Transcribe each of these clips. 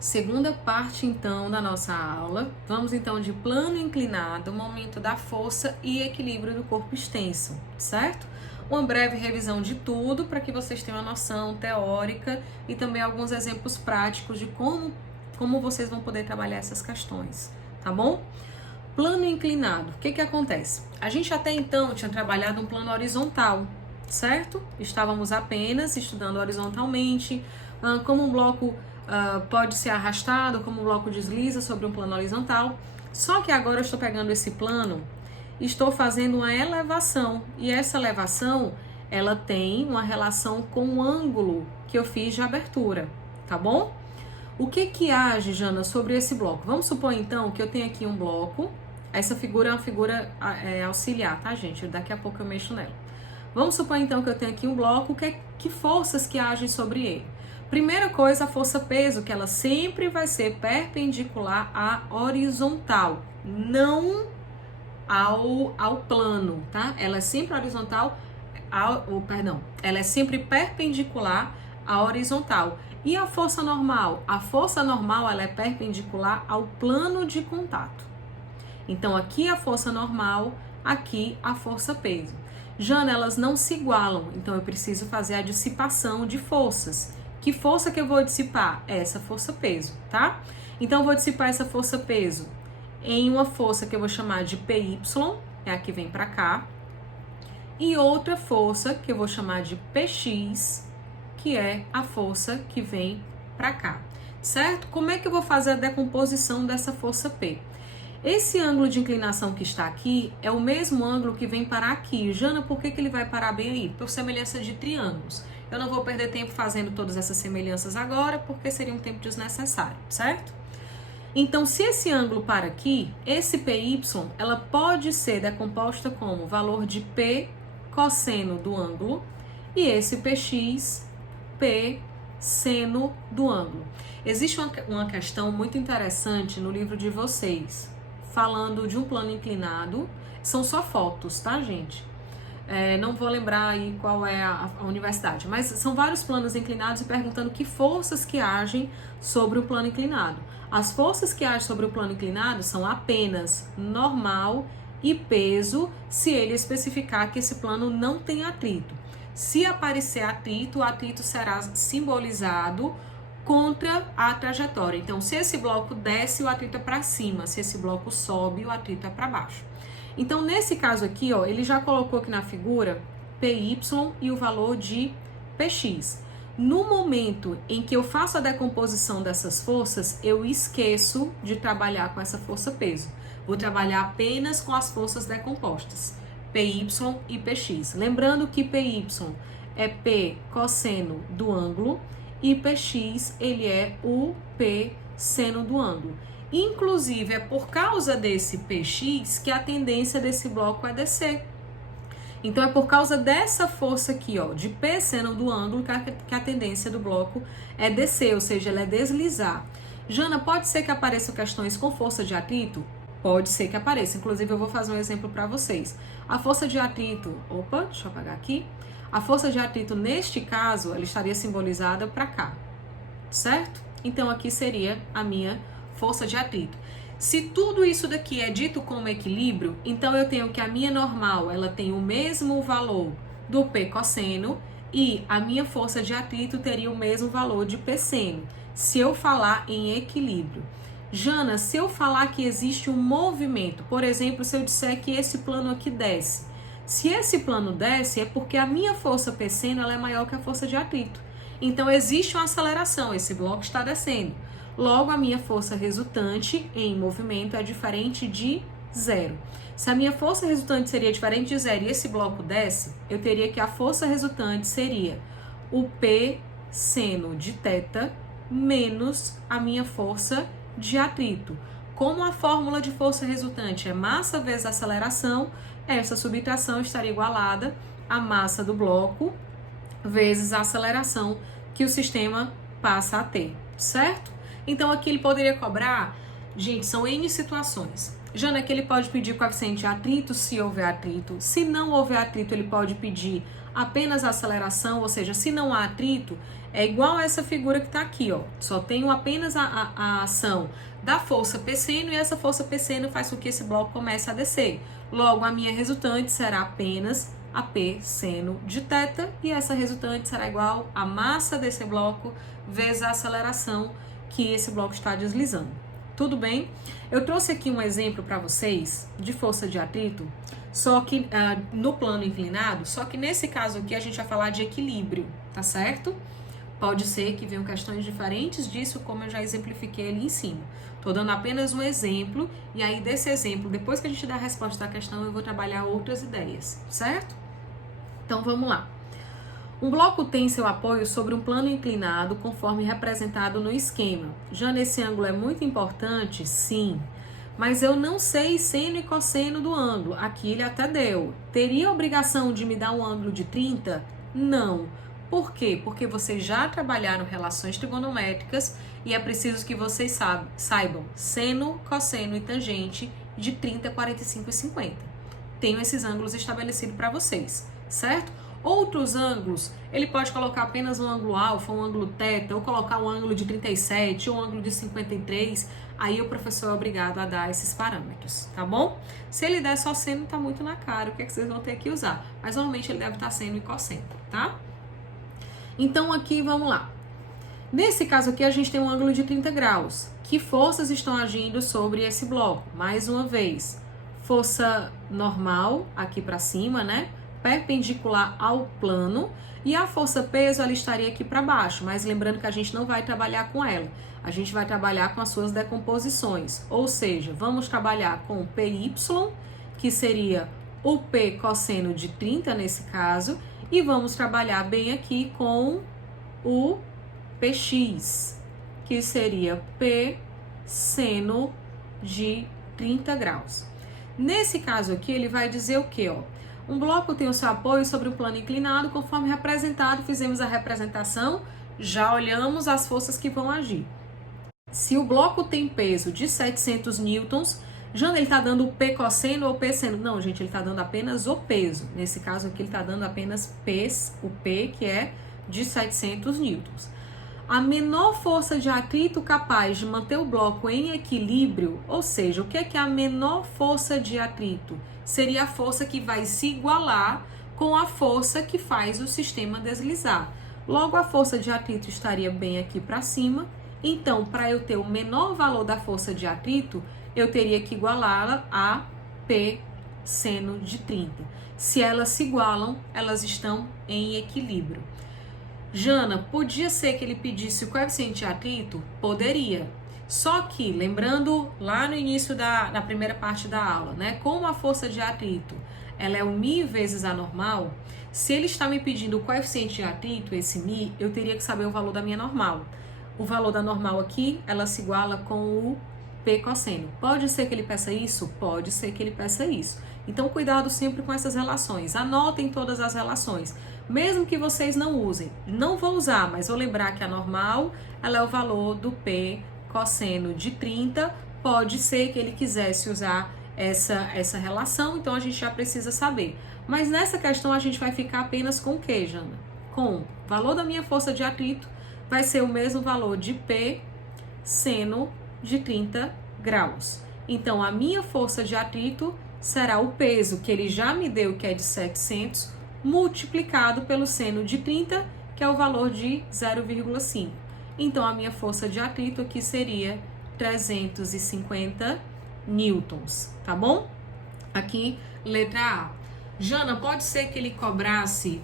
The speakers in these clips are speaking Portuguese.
Segunda parte, então, da nossa aula. Vamos, então, de plano inclinado, momento da força e equilíbrio do corpo extenso, certo? Uma breve revisão de tudo para que vocês tenham uma noção teórica e também alguns exemplos práticos de como vocês vão poder trabalhar essas questões, tá bom? Plano inclinado, o que acontece? A gente até então tinha trabalhado um plano horizontal, certo? Estávamos apenas estudando horizontalmente, como um bloco pode ser arrastado, como um bloco desliza sobre um plano horizontal. Só que agora eu estou pegando esse plano, estou fazendo uma elevação, e essa elevação, ela tem uma relação com o ângulo que eu fiz de abertura, tá bom? O que age, Jana, sobre esse bloco? Vamos supor, então, que eu tenho aqui um bloco. Essa figura é uma figura auxiliar, tá, gente? Daqui a pouco eu mexo nela. Vamos supor, então, que eu tenho aqui um bloco, que forças que agem sobre ele? Primeira coisa, a força-peso, que ela sempre vai ser perpendicular à horizontal, não ao plano, tá? Ela é sempre horizontal, ela é sempre perpendicular à horizontal. E a força normal? A força normal, ela é perpendicular ao plano de contato. Então, aqui a força normal, aqui a força-peso. Jana, elas não se igualam, então eu preciso fazer a dissipação de forças. Que força que eu vou dissipar? Essa força-peso, tá? Então, eu vou dissipar essa força-peso em uma força que eu vou chamar de PY, é a que vem para cá, e outra força que eu vou chamar de PX, que é a força que vem para cá, certo? Como é que eu vou fazer a decomposição dessa força P? Esse ângulo de inclinação que está aqui é o mesmo ângulo que vem parar aqui. Jana, por que ele vai parar bem aí? Por semelhança de triângulos. Eu não vou perder tempo fazendo todas essas semelhanças agora, porque seria um tempo desnecessário, certo? Então, se esse ângulo para aqui, esse PY, ela pode ser decomposta como valor de P cosseno do ângulo e esse PX, P seno do ângulo. Existe uma questão muito interessante no livro de vocês, falando de um plano inclinado. São só fotos, tá, gente? Não vou lembrar aí qual é a universidade, mas são vários planos inclinados e perguntando que forças que agem sobre o plano inclinado. As forças que agem sobre o plano inclinado são apenas normal e peso, se ele especificar que esse plano não tem atrito. Se aparecer atrito, o atrito será simbolizado contra a trajetória. Então, se esse bloco desce, o atrito é para cima. Se esse bloco sobe, o atrito é para baixo. Então, nesse caso aqui, ó, ele já colocou aqui na figura PY e o valor de PX. No momento em que eu faço a decomposição dessas forças, eu esqueço de trabalhar com essa força-peso. Vou trabalhar apenas com as forças decompostas, PY e PX. Lembrando que PY é P cosseno do ângulo e PX, ele é o P seno do ângulo. Inclusive, é por causa desse PX que a tendência desse bloco é descer. Então, é por causa dessa força aqui, ó, de P seno do ângulo, que a tendência do bloco é descer, ou seja, ela é deslizar. Jana, pode ser que apareçam questões com força de atrito? Pode ser que apareça. Inclusive, eu vou fazer um exemplo para vocês. A força de atrito, deixa eu apagar aqui. A força de atrito, neste caso, ela estaria simbolizada para cá, certo? Então, aqui seria a minha força de atrito. Se tudo isso daqui é dito como equilíbrio, então eu tenho que a minha normal, ela tem o mesmo valor do P cosseno e a minha força de atrito teria o mesmo valor de P seno, se eu falar em equilíbrio. Jana, se eu falar que existe um movimento, por exemplo, se eu disser que esse plano aqui desce, se esse plano desce, é porque a minha força P seno ela é maior que a força de atrito. Então, existe uma aceleração, esse bloco está descendo. Logo, a minha força resultante em movimento é diferente de zero. Se a minha força resultante seria diferente de zero e esse bloco desce, eu teria que a força resultante seria o P seno de θ menos a minha força de atrito. Como a fórmula de força resultante é massa vezes aceleração, essa subtração estaria igualada à massa do bloco vezes a aceleração que o sistema passa a ter, certo? Então, aqui ele poderia cobrar, gente, são N situações. Jana, que ele pode pedir coeficiente de atrito se houver atrito. Se não houver atrito, ele pode pedir apenas a aceleração, ou seja, se não há atrito, é igual a essa figura que está aqui, ó. Só tenho apenas a ação da força P seno e essa força P seno faz com que esse bloco comece a descer. Logo, a minha resultante será apenas a P seno de θ e essa resultante será igual à massa desse bloco vezes a aceleração que esse bloco está deslizando. Tudo bem? Eu trouxe aqui um exemplo para vocês de força de atrito, só que no plano inclinado, só que nesse caso aqui a gente vai falar de equilíbrio, tá certo? Pode ser que venham questões diferentes disso, como eu já exemplifiquei ali em cima. Estou dando apenas um exemplo, e aí desse exemplo, depois que a gente dá a resposta da questão, eu vou trabalhar outras ideias, certo? Então vamos lá. Um bloco tem seu apoio sobre um plano inclinado, conforme representado no esquema. Já nesse ângulo é muito importante? Sim. Mas eu não sei seno e cosseno do ângulo. Aqui ele até deu. Teria a obrigação de me dar um ângulo de 30? Não. Por quê? Porque vocês já trabalharam relações trigonométricas e é preciso que vocês saibam seno, cosseno e tangente de 30, 45 e 50. Tenho esses ângulos estabelecidos para vocês, certo? Outros ângulos, ele pode colocar apenas um ângulo alfa, um ângulo θ, ou colocar um ângulo de 37, ou um ângulo de 53, aí o professor é obrigado a dar esses parâmetros, tá bom? Se ele der só seno, tá muito na cara, o que é que vocês vão ter que usar? Mas normalmente ele deve estar seno e cosseno, tá? Então aqui, vamos lá. Nesse caso aqui, a gente tem um ângulo de 30 graus. Que forças estão agindo sobre esse bloco? Mais uma vez, força normal aqui para cima, né? Perpendicular ao plano, e a força peso ela estaria aqui para baixo, mas lembrando que a gente não vai trabalhar com ela, a gente vai trabalhar com as suas decomposições, ou seja, vamos trabalhar com o PY, que seria o P cosseno de 30 nesse caso, e vamos trabalhar bem aqui com o PX, que seria P seno de 30 graus. Nesse caso aqui, ele vai dizer o quê, ó? Um bloco tem o seu apoio sobre um plano inclinado, conforme representado, fizemos a representação, já olhamos as forças que vão agir. Se o bloco tem peso de 700 newtons, já ele está dando o P cosseno ou P seno? Não, gente, ele está dando apenas o peso. Nesse caso aqui, ele está dando apenas o P, que é de 700 newtons. A menor força de atrito capaz de manter o bloco em equilíbrio, ou seja, o que é a menor força de atrito? Seria a força que vai se igualar com a força que faz o sistema deslizar. Logo, a força de atrito estaria bem aqui para cima. Então, para eu ter o menor valor da força de atrito, eu teria que igualá-la a P seno de 30. Se elas se igualam, elas estão em equilíbrio. Jana, podia ser que ele pedisse o coeficiente de atrito? Poderia. Só que, lembrando lá no início da primeira parte da aula, né? Como a força de atrito ela é o μ vezes a normal, se ele está me pedindo o coeficiente de atrito, esse μ, eu teria que saber o valor da minha normal. O valor da normal aqui, ela se iguala com o P cosseno. Pode ser que ele peça isso? Pode ser que ele peça isso. Então, cuidado sempre com essas relações. Anotem todas as relações. Mesmo que vocês não usem. Não vou usar, mas vou lembrar que a normal, ela é o valor do P cosseno de 30, pode ser que ele quisesse usar essa relação, então a gente já precisa saber. Mas nessa questão a gente vai ficar apenas com o que, Jana? Com o valor da minha força de atrito vai ser o mesmo valor de P seno de 30 graus. Então a minha força de atrito será o peso que ele já me deu, que é de 700, multiplicado pelo seno de 30, que é o valor de 0,5. Então, a minha força de atrito aqui seria 350 newtons, tá bom? Aqui, letra A. Jana, pode ser que ele cobrasse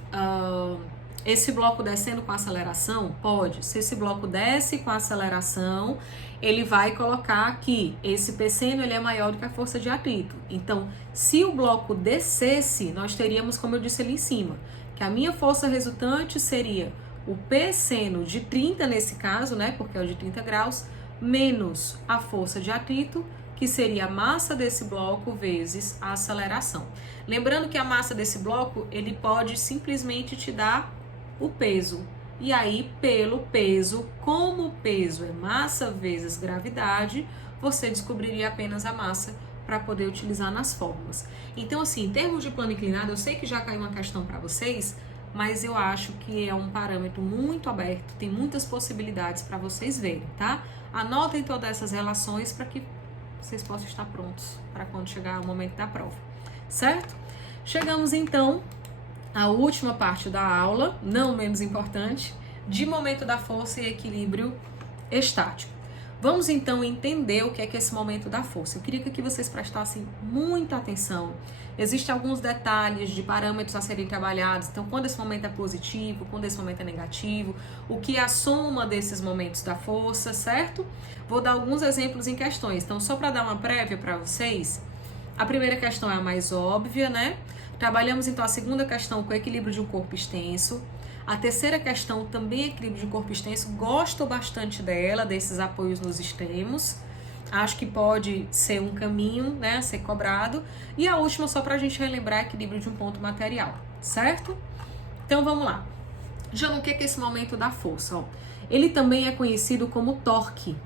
esse bloco descendo com aceleração? Pode. Se esse bloco desce com aceleração, ele vai colocar aqui, esse P seno ele é maior do que a força de atrito. Então, se o bloco descesse, nós teríamos, como eu disse ali em cima, que a minha força resultante seria o P seno de 30 nesse caso, né, porque é o de 30 graus, menos a força de atrito, que seria a massa desse bloco vezes a aceleração. Lembrando que a massa desse bloco, ele pode simplesmente te dar o peso. E aí, pelo peso, como o peso é massa vezes gravidade, você descobriria apenas a massa para poder utilizar nas fórmulas. Então, assim, em termos de plano inclinado, eu sei que já caiu uma questão para vocês, mas eu acho que é um parâmetro muito aberto, tem muitas possibilidades para vocês verem, tá? Anotem todas essas relações para que vocês possam estar prontos para quando chegar o momento da prova, certo? Chegamos então à última parte da aula, não menos importante, de momento da força e equilíbrio estático. Vamos então entender o que é esse momento da força. Eu queria que aqui vocês prestassem muita atenção. Existem alguns detalhes de parâmetros a serem trabalhados. Então, quando esse momento é positivo, quando esse momento é negativo, o que é a soma desses momentos da força, certo? Vou dar alguns exemplos em questões. Então, só para dar uma prévia para vocês, a primeira questão é a mais óbvia, né? Trabalhamos então a segunda questão com o equilíbrio de um corpo extenso. A terceira questão também é equilíbrio de corpo extenso. Gosto bastante dela, desses apoios nos extremos. Acho que pode ser um caminho, né, a ser cobrado. E a última, só para a gente relembrar, equilíbrio de um ponto material, certo? Então vamos lá. Já no que é esse momento da força? Ó, ele também é conhecido como torque,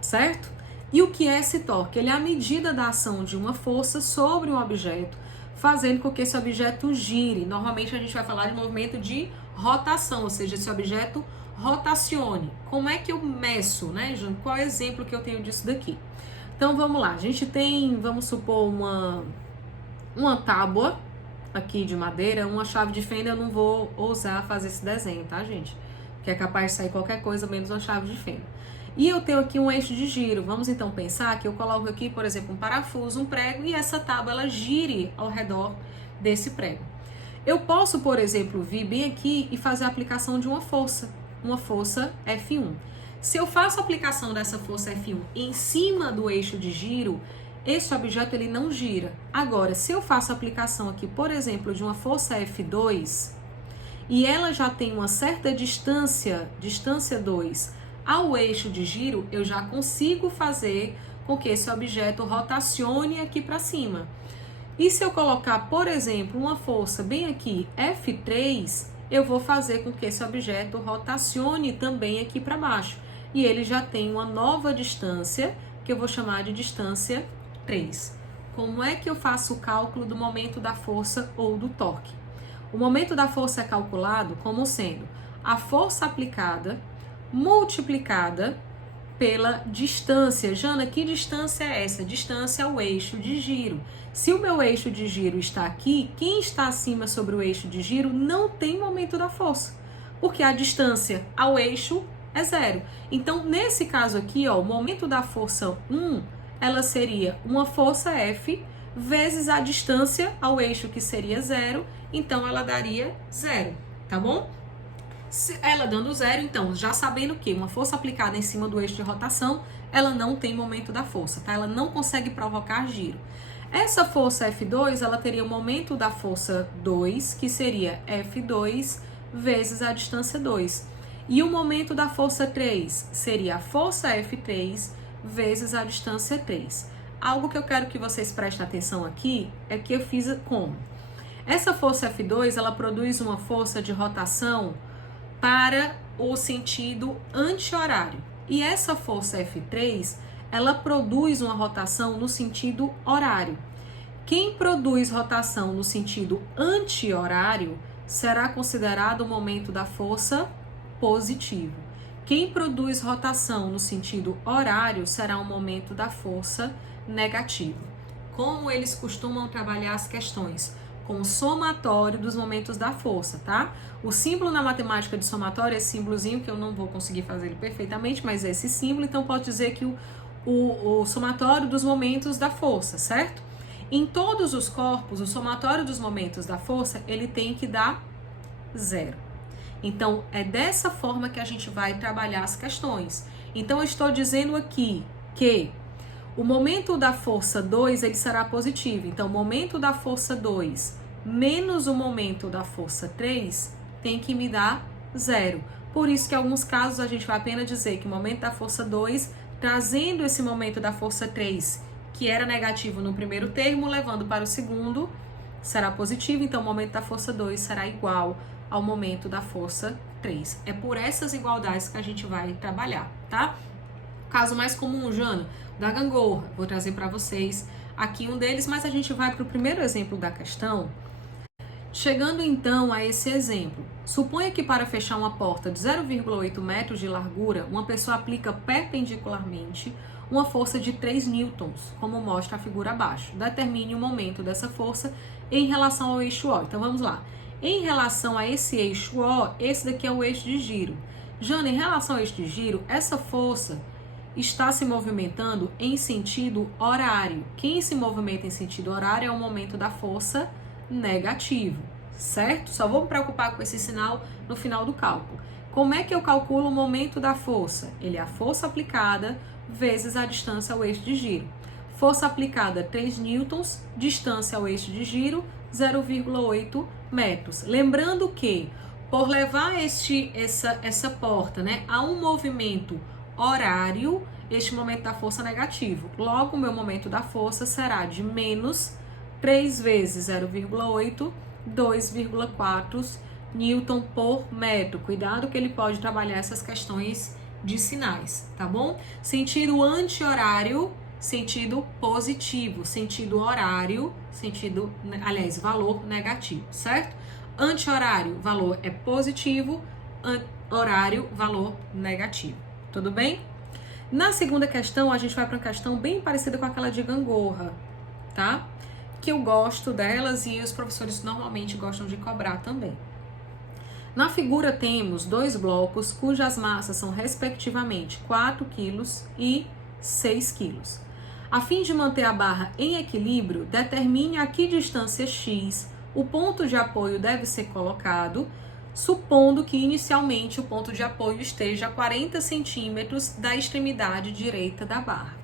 certo? E o que é esse torque? Ele é a medida da ação de uma força sobre um objeto, fazendo com que esse objeto gire. Normalmente a gente vai falar de movimento de rotação, ou seja, esse objeto rotacione. Como é que eu meço, né, Júnior? Qual é o exemplo que eu tenho disso daqui? Então vamos lá, a gente tem, vamos supor, uma tábua aqui de madeira, uma chave de fenda. Eu não vou ousar fazer esse desenho, tá, gente? Que é capaz de sair qualquer coisa menos uma chave de fenda. E eu tenho aqui um eixo de giro. Vamos então pensar que eu coloco aqui, por exemplo, um parafuso, um prego, e essa tábua ela gire ao redor desse prego. Eu posso, por exemplo, vir bem aqui e fazer a aplicação de uma força F1. Se eu faço a aplicação dessa força F1 em cima do eixo de giro, esse objeto ele não gira. Agora, se eu faço a aplicação aqui, por exemplo, de uma força F2, e ela já tem uma certa distância 2, ao eixo de giro, eu já consigo fazer com que esse objeto rotacione aqui para cima. E se eu colocar, por exemplo, uma força bem aqui, F3, eu vou fazer com que esse objeto rotacione também aqui para baixo. E ele já tem uma nova distância, que eu vou chamar de distância 3. Como é que eu faço o cálculo do momento da força ou do torque? O momento da força é calculado como sendo a força aplicada multiplicada pela distância. Jana, que distância é essa? Distância é o eixo de giro. Se o meu eixo de giro está aqui, quem está acima sobre o eixo de giro não tem momento da força, porque a distância ao eixo é 0. Então, nesse caso aqui, ó, o momento da força 1, ela seria uma força F vezes a distância ao eixo, que seria 0, então ela daria 0, tá bom? Ela dando 0, então, já sabendo que uma força aplicada em cima do eixo de rotação, ela não tem momento da força, tá? Ela não consegue provocar giro. Essa força F2, ela teria o momento da força 2, que seria F2 vezes a distância 2. E o momento da força 3 seria a força F3 vezes a distância 3. Algo que eu quero que vocês prestem atenção aqui é que eu fiz como? Essa força F2, ela produz uma força de rotação para o sentido anti-horário. E essa força F3, ela produz uma rotação no sentido horário. Quem produz rotação no sentido anti-horário será considerado o momento da força positivo. Quem produz rotação no sentido horário será um momento da força negativo. Como eles costumam trabalhar as questões? Com o somatório dos momentos da força, tá? O símbolo na matemática de somatório é esse símbolozinho, que eu não vou conseguir fazer ele perfeitamente, mas é esse símbolo, então pode dizer que o somatório dos momentos da força, certo? Em todos os corpos, o somatório dos momentos da força, ele tem que dar 0. Então, é dessa forma que a gente vai trabalhar as questões. Então, eu estou dizendo aqui que o momento da força 2, ele será positivo. Então, o momento da força 2 menos o momento da força 3 tem que me dar 0. Por isso que em alguns casos a gente vai apenas dizer que o momento da força 2, trazendo esse momento da força 3, que era negativo no primeiro termo, levando para o segundo, será positivo. Então, o momento da força 2 será igual ao momento da força 3. É por essas igualdades que a gente vai trabalhar, tá? Caso mais comum, Jana, da gangorra. Vou trazer para vocês aqui um deles, mas a gente vai para o primeiro exemplo da questão, Chegando então a esse exemplo, suponha que para fechar uma porta de 0,8 metros de largura, uma pessoa aplica perpendicularmente uma força de 3 newtons, como mostra a figura abaixo. Determine o momento dessa força em relação ao eixo O. Então vamos lá. Em relação a esse eixo O, esse daqui é o eixo de giro. Jana, em relação ao eixo de giro, essa força está se movimentando em sentido horário. Quem se movimenta em sentido horário é o momento da força negativo, certo? Só vou me preocupar com esse sinal no final do cálculo. Como é que eu calculo o momento da força? Ele é a força aplicada vezes a distância ao eixo de giro. Força aplicada 3 newtons, distância ao eixo de giro 0,8 metros. Lembrando que por levar essa porta, né, a um movimento horário, este momento da força é negativo. Logo, o meu momento da força será de menos 3 vezes 0,8, 2,4 Newton por metro. Cuidado que ele pode trabalhar essas questões de sinais, tá bom? Sentido anti-horário, sentido positivo. Sentido horário, valor negativo, certo? Anti-horário, valor é positivo. Horário, valor negativo. Tudo bem? Na segunda questão, a gente vai para uma questão bem parecida com aquela de gangorra, tá? Que eu gosto delas e os professores normalmente gostam de cobrar também. Na figura temos dois blocos cujas massas são respectivamente 4 kg e 6 kg. A fim de manter a barra em equilíbrio, determine a que distância x o ponto de apoio deve ser colocado, supondo que inicialmente o ponto de apoio esteja a 40 centímetros da extremidade direita da barra.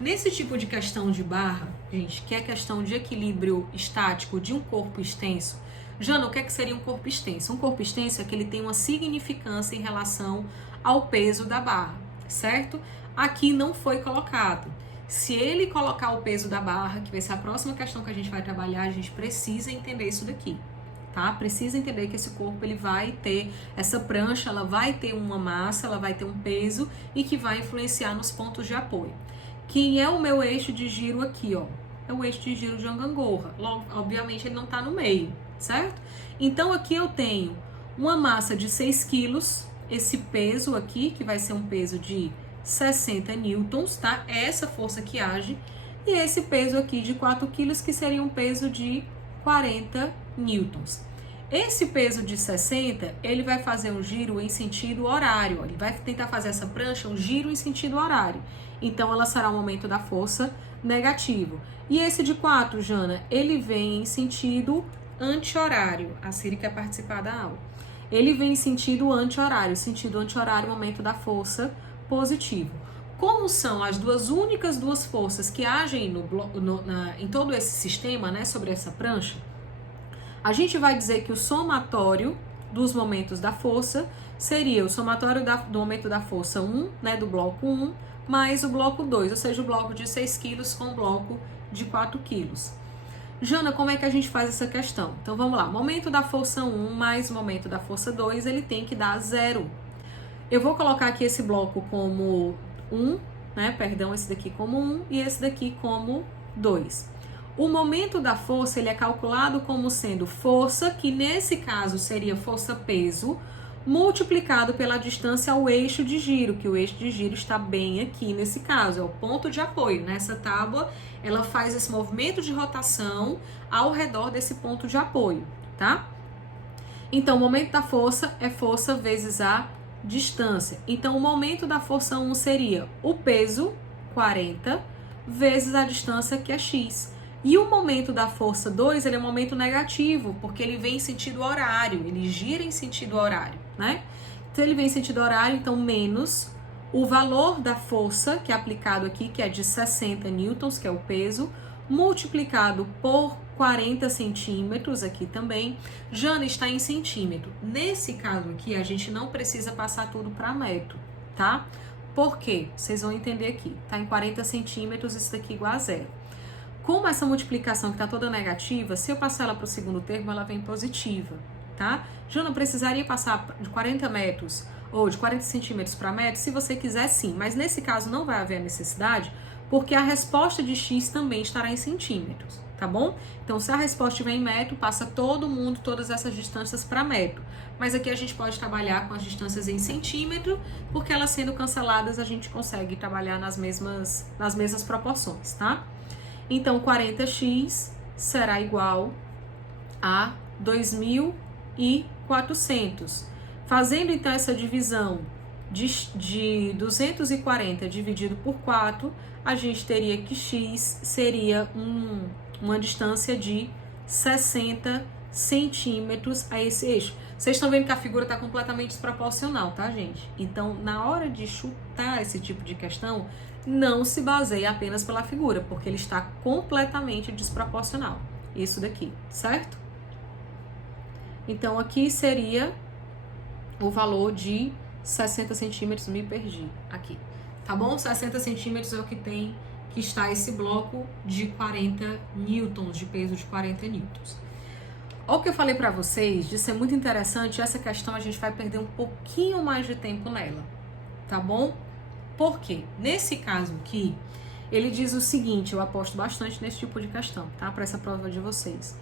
Nesse tipo de questão de barra, gente, que é questão de equilíbrio estático de um corpo extenso, Jana, o que seria um corpo extenso? Um corpo extenso é que ele tem uma significância em relação ao peso da barra, certo? Aqui não foi colocado. Se ele colocar o peso da barra, que vai ser a próxima questão que a gente vai trabalhar, a gente precisa entender isso daqui, tá? Precisa entender que esse corpo, ele vai ter, essa prancha, ela vai ter uma massa, ela vai ter um peso e que vai influenciar nos pontos de apoio. Quem é o meu eixo de giro aqui, ó? É o eixo de giro de uma gangorra. Logo, obviamente, ele não tá no meio, certo? Então, aqui eu tenho uma massa de 6 quilos, esse peso aqui, que vai ser um peso de 60 newtons, tá? É essa força que age. E esse peso aqui de 4 quilos, que seria um peso de 40 newtons. Esse peso de 60, ele vai fazer um giro em sentido horário. Ó. Ele vai tentar fazer essa prancha um giro em sentido horário. Então, ela será um momento da força negativo. E esse de 4, Jana, ele vem em sentido anti-horário. A Ciri quer participar da aula. Ele vem em sentido anti-horário. Sentido anti-horário, momento da força positivo. Como são as únicas duas forças que agem em todo esse sistema, né, sobre essa prancha, a gente vai dizer que o somatório dos momentos da força seria o somatório do momento da força 1, né, do bloco 1, mais o bloco 2, ou seja, o bloco de 6 quilos com o bloco de 4 quilos. Jana, como é que a gente faz essa questão? Então, vamos lá. Momento da força 1 mais momento da força 2, ele tem que dar 0. Eu vou colocar aqui esse bloco como 1, né? Perdão, esse daqui como 1 e esse daqui como 2. O momento da força, ele é calculado como sendo força, que nesse caso seria força-peso, multiplicado pela distância ao eixo de giro, que o eixo de giro está bem aqui nesse caso, é o ponto de apoio. Nessa tábua, ela faz esse movimento de rotação ao redor desse ponto de apoio, tá? Então, o momento da força é força vezes a distância. Então, o momento da força 1 seria o peso, 40, vezes a distância, que é x. E o momento da força 2, ele é um momento negativo, porque ele vem em sentido horário, ele gira em sentido horário, né? Então, ele vem em sentido horário, então, menos o valor da força, que é aplicado aqui, que é de 60 newtons, que é o peso, multiplicado por 40 centímetros aqui também. Jana, está em centímetro. Nesse caso aqui, a gente não precisa passar tudo para metro, tá? Por quê? Vocês vão entender aqui. Tá em 40 centímetros, isso daqui igual a 0. Como essa multiplicação que está toda negativa, se eu passar ela para o segundo termo, ela vem positiva, tá? Jana, precisaria passar de 40 metros ou de 40 centímetros para metro? Se você quiser, sim. Mas nesse caso não vai haver a necessidade, porque a resposta de x também estará em centímetros, tá bom? Então, se a resposta estiver em metro, passa todo mundo, todas essas distâncias para metro. Mas aqui a gente pode trabalhar com as distâncias em centímetro, porque elas sendo canceladas, a gente consegue trabalhar nas mesmas proporções, tá? Então, 40x será igual a 2.400. Fazendo, então, essa divisão de 240 dividido por 4, a gente teria que x seria uma distância de 60 centímetros a esse eixo. Vocês estão vendo que a figura está completamente desproporcional, tá, gente? Então, na hora de chutar esse tipo de questão, não se baseie apenas pela figura, porque ele está completamente desproporcional. Isso daqui, certo? Então, aqui seria o valor de 60 centímetros, me perdi aqui, tá bom? 60 centímetros é o que tem, que está esse bloco de 40 newtons, de peso de 40 newtons. O que eu falei para vocês de ser muito interessante, essa questão a gente vai perder um pouquinho mais de tempo nela, tá bom? Por quê? Nesse caso aqui, ele diz o seguinte, eu aposto bastante nesse tipo de questão, tá? Para essa prova de vocês.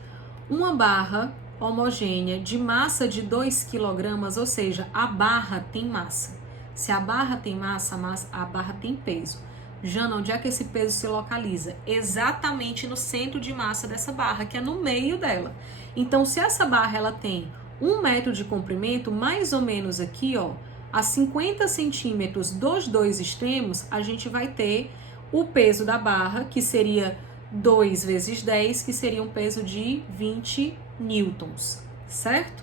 Uma barra homogênea de massa de 2 kg, ou seja, a barra tem massa. Se a barra tem massa, a barra tem peso. Jana, onde é que esse peso se localiza? Exatamente no centro de massa dessa barra, que é no meio dela. Então, se essa barra ela tem 1 metro de comprimento, mais ou menos aqui, ó, a 50 centímetros dos dois extremos, a gente vai ter o peso da barra, que seria 2 vezes 10, que seria um peso de 20 newtons, certo?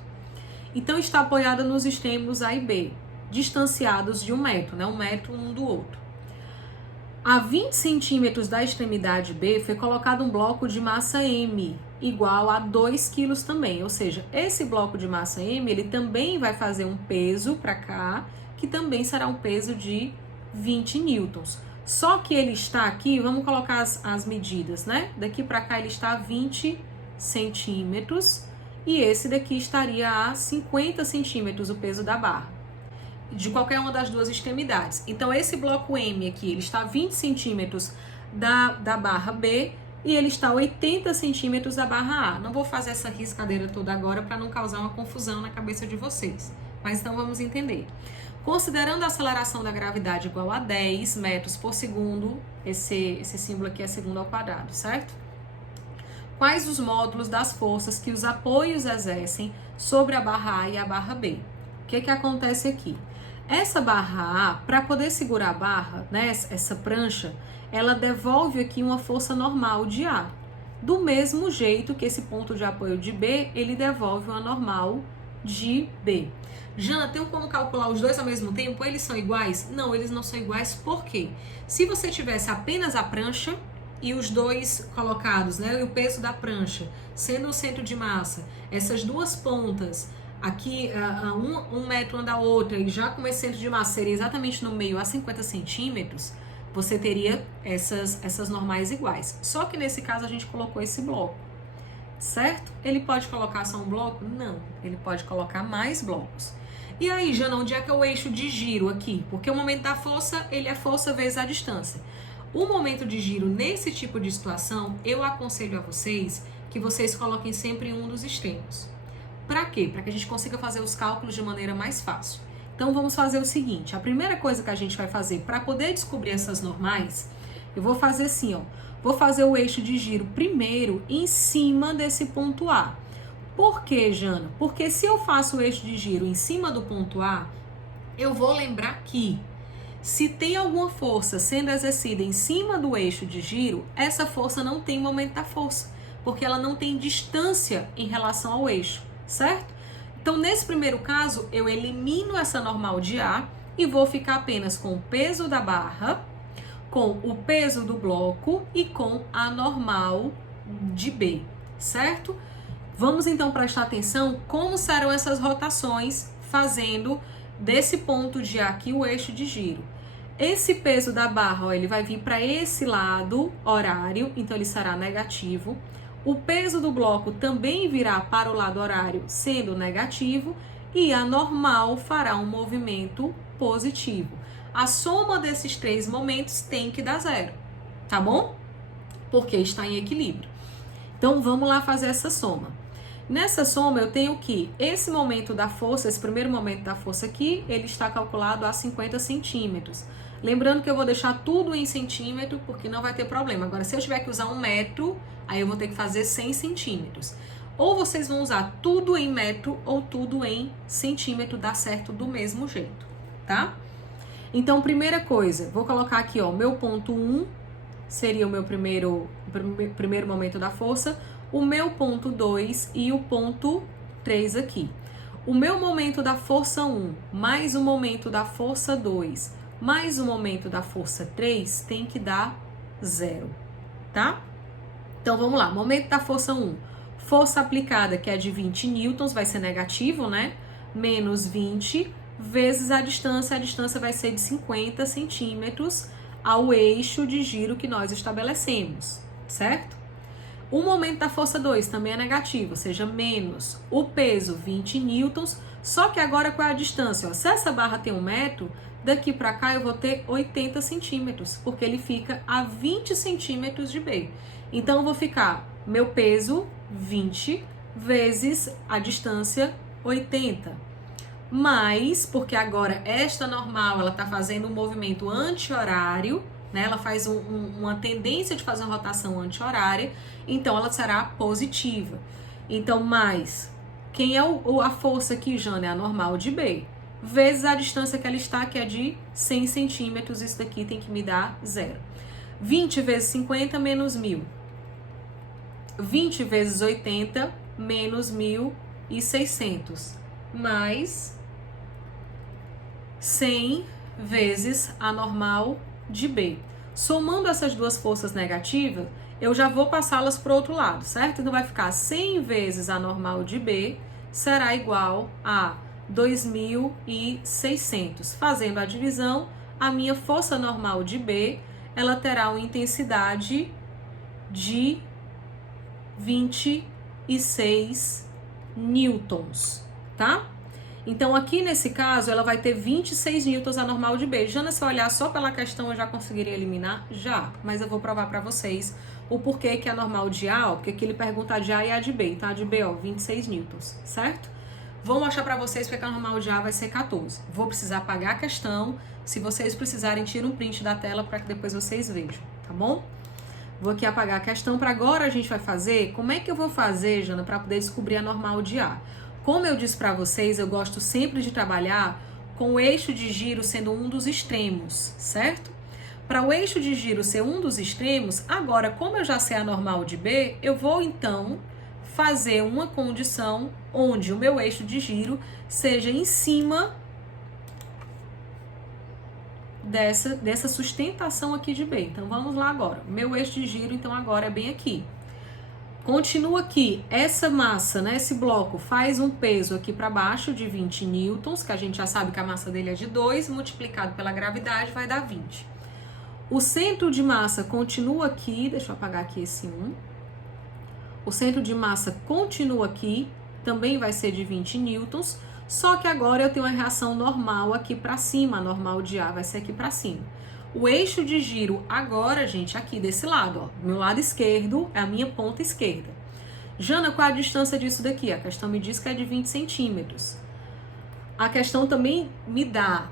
Então, está apoiada nos extremos A e B, distanciados de 1 metro, né? 1 metro um do outro. A 20 centímetros da extremidade B foi colocado um bloco de massa M, igual a 2 quilos também. Ou seja, esse bloco de massa M, ele também vai fazer um peso para cá, que também será um peso de 20 newtons. Só que ele está aqui, vamos colocar as medidas, né? Daqui para cá ele está a 20 centímetros e esse daqui estaria a 50 centímetros, o peso da barra, de qualquer uma das duas extremidades. Então, esse bloco M aqui, ele está a 20 centímetros da barra B e ele está a 80 centímetros da barra A. Não vou fazer essa riscadeira toda agora para não causar uma confusão na cabeça de vocês, mas então vamos entender. Considerando a aceleração da gravidade igual a 10 metros por segundo, esse símbolo aqui é segundo ao quadrado, certo? Quais os módulos das forças que os apoios exercem sobre a barra A e a barra B? O que acontece aqui? Essa barra A, para poder segurar a barra, né, essa prancha, ela devolve aqui uma força normal de A. Do mesmo jeito que esse ponto de apoio de B, ele devolve uma normal de B. Jana, tem como calcular os dois ao mesmo tempo? Eles são iguais? Não, eles não são iguais. Por quê? Se você tivesse apenas a prancha e os dois colocados, né, e o peso da prancha sendo o centro de massa, essas duas pontas aqui, um metro uma da outra, e já com esse centro de massa seria exatamente no meio a 50 centímetros, você teria essas normais iguais. Só que nesse caso a gente colocou esse bloco, certo? Ele pode colocar só um bloco? Não, ele pode colocar mais blocos. E aí, Jana, onde é que é o eixo de giro aqui? Porque o momento da força, ele é força vezes a distância. O momento de giro nesse tipo de situação, eu aconselho a vocês que vocês coloquem sempre um dos extremos. Para quê? Para que a gente consiga fazer os cálculos de maneira mais fácil. Então, vamos fazer o seguinte. A primeira coisa que a gente vai fazer para poder descobrir essas normais, eu vou fazer assim, ó. Vou fazer o eixo de giro primeiro em cima desse ponto A. Por quê, Jana? Porque se eu faço o eixo de giro em cima do ponto A, eu vou lembrar que se tem alguma força sendo exercida em cima do eixo de giro, essa força não tem momento da força, porque ela não tem distância em relação ao eixo, certo? Então, nesse primeiro caso, eu elimino essa normal de A e vou ficar apenas com o peso da barra, com o peso do bloco e com a normal de B, certo? Vamos então prestar atenção como serão essas rotações fazendo desse ponto de A aqui o eixo de giro. Esse peso da barra, ó, ele vai vir para esse lado horário, então ele será negativo. O peso do bloco também virá para o lado horário, sendo negativo, e a normal fará um movimento positivo. A soma desses três momentos tem que dar zero, tá bom? Porque está em equilíbrio. Então, vamos lá fazer essa soma. Nessa soma, eu tenho que esse momento da força, esse primeiro momento da força aqui, ele está calculado a 50 centímetros. Lembrando que eu vou deixar tudo em centímetro, porque não vai ter problema. Agora, se eu tiver que usar 1 metro, aí eu vou ter que fazer 100 centímetros. Ou vocês vão usar tudo em metro ou tudo em centímetro, dá certo do mesmo jeito, tá? Então, primeira coisa, vou colocar aqui, ó, meu ponto 1 seria o meu primeiro momento da força, o meu ponto 2 e o ponto 3 aqui. O meu momento da força 1 mais o momento da força 2 mais o momento da força 3 tem que dar 0, tá? Então, vamos lá. Momento da força 1. Força aplicada, que é de 20 newtons, vai ser negativo, né? Menos 20 vezes a distância vai ser de 50 centímetros ao eixo de giro que nós estabelecemos, certo? O momento da força 2 também é negativo, ou seja, menos o peso, 20 newtons, só que agora qual é a distância? Ó, se essa barra tem 1 metro, daqui para cá eu vou ter 80 centímetros, porque ele fica a 20 centímetros de B. Então, eu vou ficar meu peso, 20, vezes a distância, 80. Mas, porque agora esta normal, ela está fazendo um movimento anti-horário, né? Ela faz uma tendência de fazer uma rotação anti-horária, então ela será positiva. Então, mais, quem é a força aqui, Jana? É a normal de B, vezes a distância que ela está, que é de 100 centímetros, isso daqui tem que me dar 0. 20 vezes 50 menos 1.000. 20 vezes 80 menos 1.600. Mais 100 vezes a normal de B. Somando essas duas forças negativas, eu já vou passá-las para o outro lado, certo? Então vai ficar 100 vezes a normal de B será igual a 2.600. Fazendo a divisão, a minha força normal de B, ela terá uma intensidade de 26 newtons, tá? Então, aqui nesse caso, ela vai ter 26 newtons a normal de B. Jana, se eu olhar só pela questão, eu já conseguiria eliminar? Já, mas eu vou provar para vocês o porquê que a normal de A, ó, porque aqui ele pergunta a de A e a de B. Então, a de B, ó, 26 newtons, certo? Vou mostrar para vocês porque a normal de A vai ser 14. Vou precisar apagar a questão. Se vocês precisarem, tira um print da tela para que depois vocês vejam, tá bom? Vou aqui apagar a questão. Para agora a gente vai fazer, como é que eu vou fazer, Jana, para poder descobrir a normal de A? Como eu disse para vocês, eu gosto sempre de trabalhar com o eixo de giro sendo um dos extremos, certo? Para o eixo de giro ser um dos extremos, agora, como eu já sei a normal de B, eu vou então fazer uma condição onde o meu eixo de giro seja em cima dessa sustentação aqui de B. Então, vamos lá agora. Meu eixo de giro, então, agora é bem aqui. Continua aqui, essa massa, né, esse bloco faz um peso aqui para baixo de 20 newtons, que a gente já sabe que a massa dele é de 2, multiplicado pela gravidade vai dar 20. O centro de massa continua aqui, deixa eu apagar aqui esse 1. O centro de massa continua aqui, também vai ser de 20 newtons, só que agora eu tenho uma reação normal aqui para cima, a normal de A vai ser aqui para cima. O eixo de giro agora, gente, aqui desse lado, ó, meu lado esquerdo é a minha ponta esquerda. Jana, qual é a distância disso daqui? A questão me diz que é de 20 centímetros. A questão também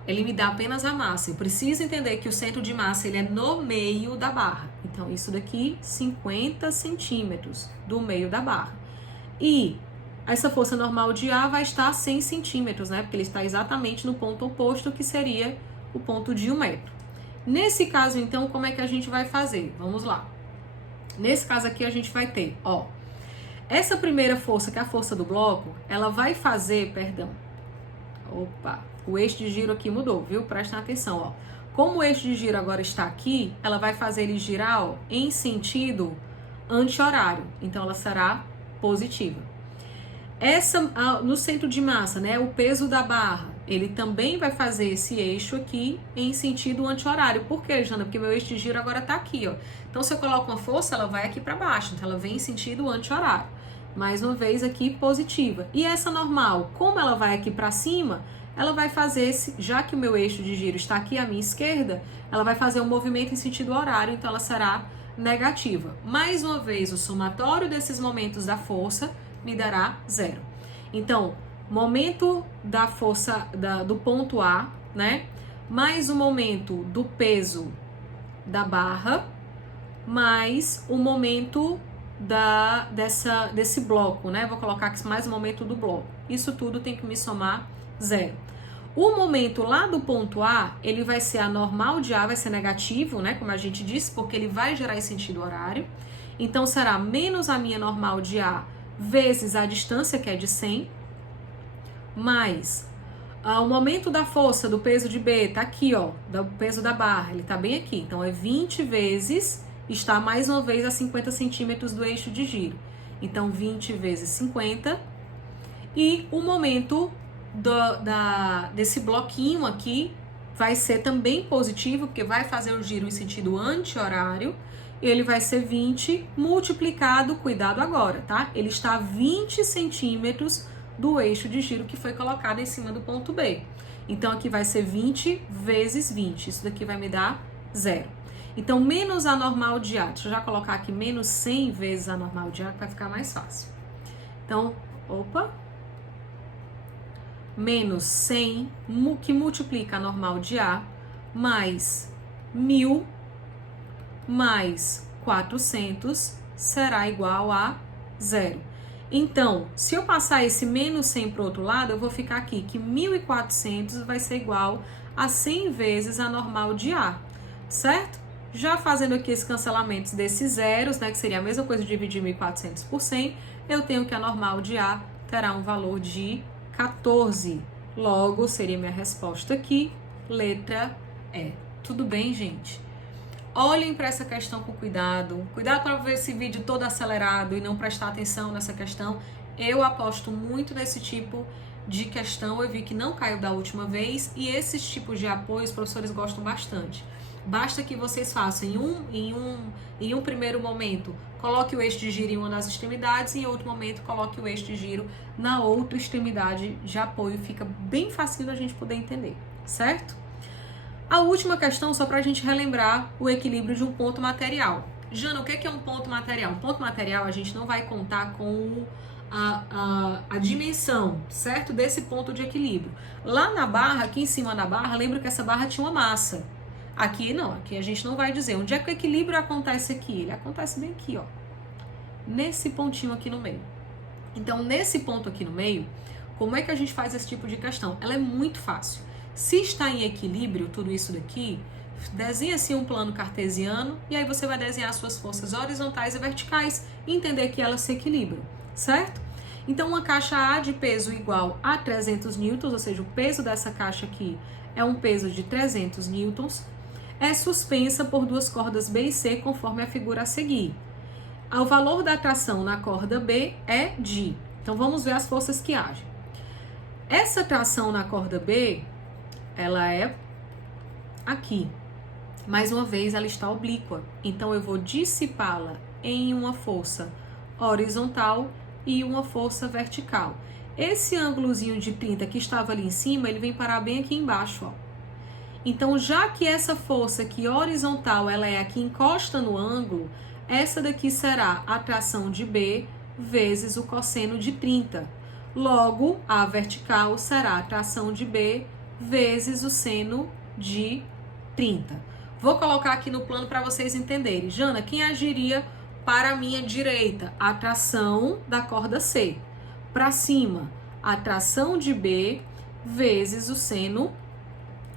ele me dá apenas a massa. Eu preciso entender que o centro de massa ele é no meio da barra. Então, isso daqui, 50 centímetros do meio da barra. E essa força normal de A vai estar a 100 centímetros, né? Porque ele está exatamente no ponto oposto, que seria o ponto de 1 metro. Nesse caso, então, como é que a gente vai fazer? Vamos lá. Nesse caso aqui, a gente vai ter, ó, essa primeira força, que é a força do bloco, ela vai fazer, o eixo de giro aqui mudou, viu? Prestem atenção, ó. Como o eixo de giro agora está aqui, ela vai fazer ele girar, ó, em sentido anti-horário. Então, ela será positiva. No centro de massa, né, o peso da barra, ele também vai fazer esse eixo aqui em sentido anti-horário. Por quê, Jana? Porque meu eixo de giro agora tá aqui, ó. Então, se eu coloco uma força, ela vai aqui para baixo. Então, ela vem em sentido anti-horário. Mais uma vez aqui, positiva. E essa normal, como ela vai aqui para cima, ela vai fazer já que o meu eixo de giro está aqui à minha esquerda, ela vai fazer um movimento em sentido horário. Então, ela será negativa. Mais uma vez, o somatório desses momentos da força me dará 0. Então, momento da força do ponto A, né? Mais o momento do peso da barra, mais o momento desse bloco, né? Vou colocar aqui mais o momento do bloco. Isso tudo tem que me somar 0. O momento lá do ponto A, ele vai ser a normal de A, vai ser negativo, né? Como a gente disse, porque ele vai gerar em sentido horário. Então, será menos a minha normal de A vezes a distância, que é de 100, mais o momento da força do peso de B, tá aqui, ó, do peso da barra, ele tá bem aqui. Então, é 20 vezes, está mais uma vez a 50 centímetros do eixo de giro. Então, 20 vezes 50. E o momento desse bloquinho aqui vai ser também positivo, porque vai fazer o giro em sentido anti-horário. Ele vai ser 20 multiplicado, cuidado agora, tá? Ele está a 20 centímetros do eixo de giro que foi colocado em cima do ponto B. Então, aqui vai ser 20 vezes 20. Isso daqui vai me dar 0. Então, menos a normal de A. Deixa eu já colocar aqui menos 100 vezes a normal de A, para ficar mais fácil. Então, menos 100, que multiplica a normal de A, mais 1.000, mais 400, será igual a 0. Então, se eu passar esse menos 100 para o outro lado, eu vou ficar aqui que 1.400 vai ser igual a 100 vezes a normal de A, certo? Já fazendo aqui esses cancelamentos desses zeros, né, que seria a mesma coisa de dividir 1.400 por 100, eu tenho que a normal de A terá um valor de 14. Logo, seria minha resposta aqui, letra E. Tudo bem, gente? Olhem para essa questão com cuidado. Cuidado para ver esse vídeo todo acelerado e não prestar atenção nessa questão. Eu aposto muito nesse tipo de questão. Eu vi que não caiu da última vez e esses tipos de apoio os professores gostam bastante. Basta que vocês façam em um primeiro momento, coloque o eixo de giro em uma das extremidades e em outro momento coloque o eixo de giro na outra extremidade de apoio. Fica bem fácil da gente poder entender, certo? A última questão, só para a gente relembrar o equilíbrio de um ponto material. Jana, o que é um ponto material? Um ponto material a gente não vai contar com a dimensão, certo? Desse ponto de equilíbrio. Lá na barra, aqui em cima da barra, lembra que essa barra tinha uma massa. Aqui não, aqui a gente não vai dizer. Onde é que o equilíbrio acontece aqui? Ele acontece bem aqui, ó. Nesse pontinho aqui no meio. Então, nesse ponto aqui no meio, como é que a gente faz esse tipo de questão? Ela é muito fácil. Se está em equilíbrio, tudo isso daqui, desenha assim um plano cartesiano e aí você vai desenhar as suas forças horizontais e verticais e entender que elas se equilibram, certo? Então, uma caixa A de peso igual a 300 newtons, ou seja, o peso dessa caixa aqui é um peso de 300 newtons, é suspensa por duas cordas B e C, conforme a figura a seguir. O valor da tração na corda B é G. Então, vamos ver as forças que agem. Essa tração na corda B, ela é aqui. Mais uma vez, ela está oblíqua. Então, eu vou dissipá-la em uma força horizontal e uma força vertical. Esse ângulozinho de 30 que estava ali em cima, ele vem parar bem aqui embaixo, ó. Então, já que essa força aqui horizontal, ela é a que encosta no ângulo, essa daqui será a tração de B vezes o cosseno de 30. Logo, a vertical será a tração de B vezes o seno de 30. Vou colocar aqui no plano para vocês entenderem. Jana, quem agiria para a minha direita? A tração da corda C. Para cima, a tração de B vezes o seno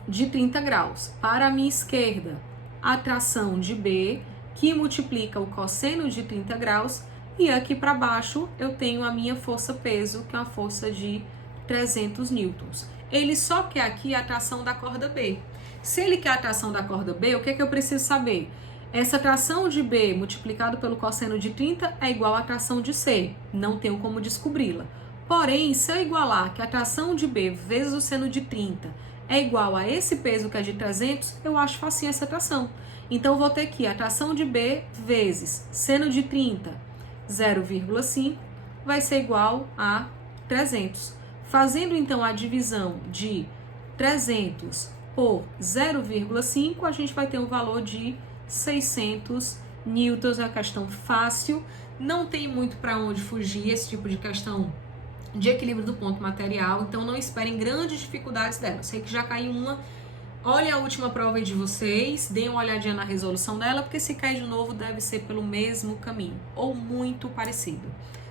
de 30 graus. Para a minha esquerda, a tração de B, que multiplica o cosseno de 30 graus. E aqui para baixo, eu tenho a minha força-peso, que é uma força de 300 newtons. Ele só quer aqui a tração da corda B. Se ele quer a tração da corda B, o que é que eu preciso saber? Essa tração de B multiplicado pelo cosseno de 30 é igual à tração de C. Não tenho como descobri-la. Porém, se eu igualar que a tração de B vezes o seno de 30 é igual a esse peso que é de 300, eu acho facinho essa tração. Então, eu vou ter aqui a tração de B vezes seno de 30, 0,5, vai ser igual a 300. Fazendo, então, a divisão de 300 por 0,5, a gente vai ter um valor de 600 newtons, é uma questão fácil, não tem muito para onde fugir esse tipo de questão de equilíbrio do ponto material, então não esperem grandes dificuldades dela. Eu sei que já caiu uma. Olhem a última prova aí de vocês, deem uma olhadinha na resolução dela, porque se cair de novo deve ser pelo mesmo caminho, ou muito parecido.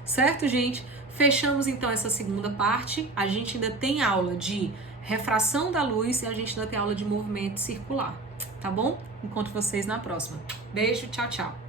Certo, gente? Fechamos então essa segunda parte. A gente ainda tem aula de refração da luz e a gente ainda tem aula de movimento circular, tá bom? Encontro vocês na próxima. Beijo, tchau, tchau.